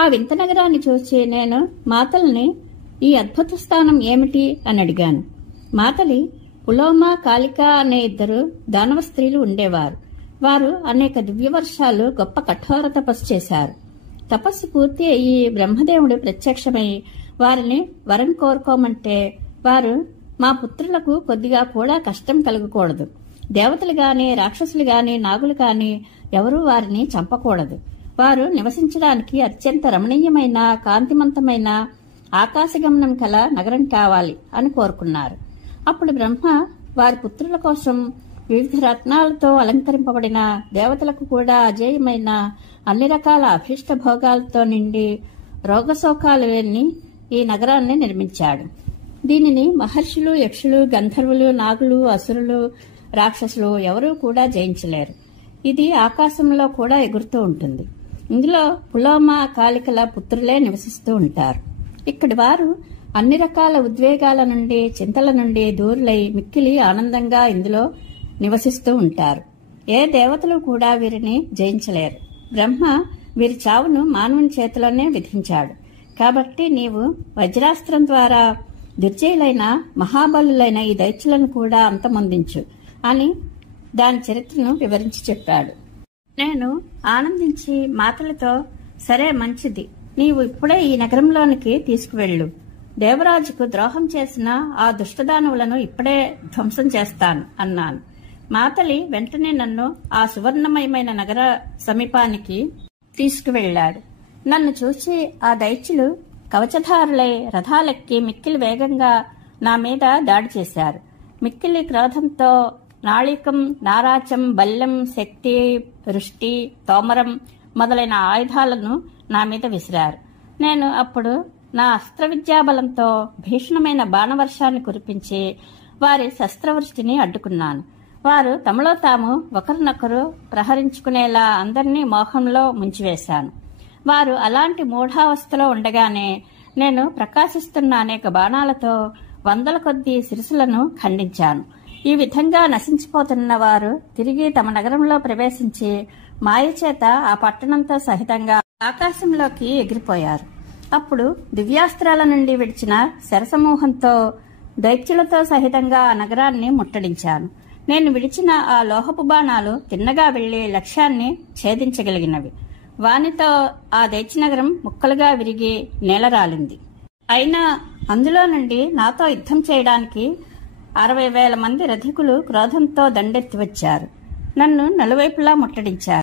ఆ వింత నగరాన్ని చూసి నేను మాతల్ని ఈ అద్భుత స్థానం ఏమిటి అని అడిగాను. మాతలి, పులోమ, కాళిక అనే ఇద్దరు దానవ స్త్రీలు ఉండేవారు. వారు అనేక దివ్యవర్షాలు గొప్ప కఠోర తపస్సు చేశారు. తపస్సు పూర్తి అయ్యి బ్రహ్మదేవుడు ప్రత్యక్షమై వారిని వరం కోరుకోమంటే వారు, మా పుత్రులకు కొద్దిగా కూడా కష్టం కలగకూడదు. దేవతలు గాని, రాక్షసులు గాని, నాగులు గాని ఎవరూ వారిని చంపకూడదు. వారు నివసించడానికి అత్యంత రమణీయమైన, కాంతిమంతమైన, ఆకాశగమనం కల నగరం కావాలి అని కోరుకున్నారు. అప్పుడు బ్రహ్మ వారి పుత్రుల కోసం వివిధ రత్నాలతో అలంకరింపబడిన, దేవతలకు కూడా అజేయమైన అన్ని రకాల అభీష్ట భోగాలతో నిండి రోగశోకాలు లేని ఈ నగరాన్ని నిర్మించాడు. దీనిని మహర్షులు, యక్షులు, గంధర్వులు, నాగులు, అసురులు, రాక్షసులు ఎవరూ కూడా జయించలేరు. ఇది ఆకాశంలో కూడా ఎగురుతూ ఉంటుంది. ఇందులో పులోమ, కాళికల పుత్రులే నివసిస్తూ ఉంటారు. ఇక్కడి వారు అన్ని రకాల ఉద్వేగాల నుండి, చింతల నుండి దూరులై మిక్కిలి ఆనందంగా ఇందులో నివసిస్తూ ఉంటారు. ఏ దేవతలు కూడా వీరిని జయించలేరు. బ్రహ్మ వీరి చావును మానవుని చేతిలోనే విధించాడు. కాబట్టి నీవు వజ్రాస్త్రం ద్వారా దుర్జయులైన, మహాబలులైన ఈ దైత్యులను కూడా అంతమొందించు అని దాని చరిత్రను వివరించి చెప్పాడు. నేను ఆనందించి మాతలతో, సరే మంచిది, నీవు ఇప్పుడే ఈ నగరంలోనికి తీసుకువెళ్ళు. దేవరాజుకు ద్రోహం చేసిన ఆ దుష్టదానవులను ఇప్పుడే ధ్వంసం చేస్తాను అన్నాను. మాతలి వెంటనే నన్ను ఆ సువర్ణమయమైన నగర సమీపానికి తీసుకువెళ్లాడు. నన్ను చూసి ఆ దైత్యులు కవచధారులై రథాలెక్కి మిక్కిలి వేగంగా నా మీద దాడి చేశారు. మిక్కిలి క్రోధంతో నాళికం, నారాచం, బల్లెం, శక్తి, వృష్టి, తోమరం మొదలైన ఆయుధాలను నా మీద విసిరారు. నేను అప్పుడు నా అస్త్ర విద్యాబలంతో భీషణమైన బాణవర్షాన్ని కురిపించి వారి శస్త్రవృష్టిని అడ్డుకున్నాను. వారు తమలో తాము ఒకరినొకరు ప్రహరించుకునేలా అందరినీ మోహంలో ముంచివేశాను. వారు అలాంటి మూఢావస్థలో ఉండగానే నేను ప్రకాశిస్తున్న అనేక బాణాలతో వందల కొద్దీ శిరసులను ఖండించాను. ఈ విధంగా నశించిపోతున్న వారు తిరిగి తమ నగరంలో ప్రవేశించి మాయచేత ఆ పట్టణంతో సహితంగా ఆకాశంలోకి ఎగిరిపోయారు. అప్పుడు దివ్యాస్త్రాల నుండి విడిచిన శరసమూహంతో దైత్యులతో సహితంగా ఆ నగరాన్ని ముట్టడించాను. నేను విడిచిన ఆ లోహపు బాణాలు తిన్నగా వెళ్లి లక్ష్యాన్ని ఛేదించగలిగినవి. వానితో ఆ దైత్యనగరం ముక్కలుగా విరిగి నేలరాలింది. అయినా అందులో నుండి నాతో యుద్ధం చేయడానికి 60,000 మంది రథికులు క్రోధంతో దండెత్తి వచ్చారు. నన్ను నలువైపులా ముట్టడించారు.